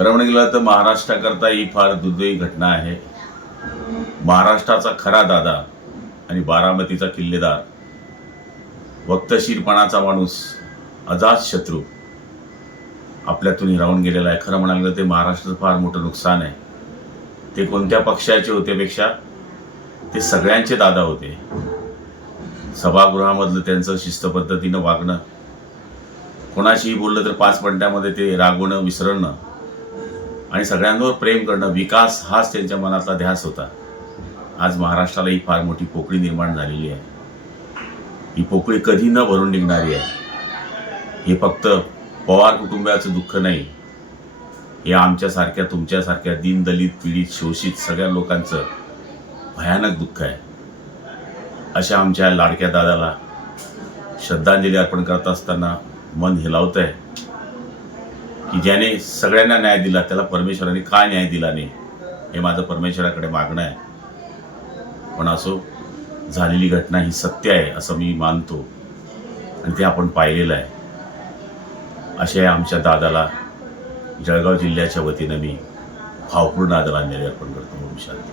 खरं म्हणून गेलं तर महाराष्ट्राकरता ही फार दुर्दैवी घटना आहे. महाराष्ट्राचा खरा दादा आणि बारामतीचा किल्लेदार, वक्तशीरपणाचा माणूस, अजातशत्रू आपल्यातून हिरावून गेलेला आहे. खरं म्हणाल ते महाराष्ट्राचं फार मोठं नुकसान आहे. ते कोणत्या पक्षाचे होते पेक्षा ते सगळ्यांचे दादा होते. सभागृहामधलं त्यांचं शिस्त पद्धतीनं वागणं, कोणाशीही बोललं तर 5 मिनिटांमध्ये ते रागवणं, विसरणं आणि सगळ्यांवर प्रेम करणं, विकास हाच त्यांच्या मनातला ध्यास होता. आज महाराष्ट्राला ही फार मोठी पोकळी निर्माण झालेली आहे. ही पोकळी कधी न भरून निघणारी आहे. हे फक्त पवार कुटुंबाचं दुःख नाही, हे आमच्यासारख्या, तुमच्यासारख्या दीनदलित, पीडित, शोषित सगळ्या लोकांचं भयानक दुःख आहे. अशा आमच्या लाडक्या दादाला श्रद्धांजली अर्पण करत असताना मन हेलावत आहे की ज्याने सगळ्यांना न्याय दिला त्याला परमेश्वराने का न्याय दिला नाही, हे माझं परमेश्वराकडे मागणं आहे. पण असो, झालेली घटना ही सत्य आहे असं मी मानतो आणि ते आपण पाहिलेलं आहे. अशा आमच्या दादाला जळगाव जिल्ह्याच्या वतीनं मी भावपूर्ण आदरांजली अर्पण करतो. ओम शांती.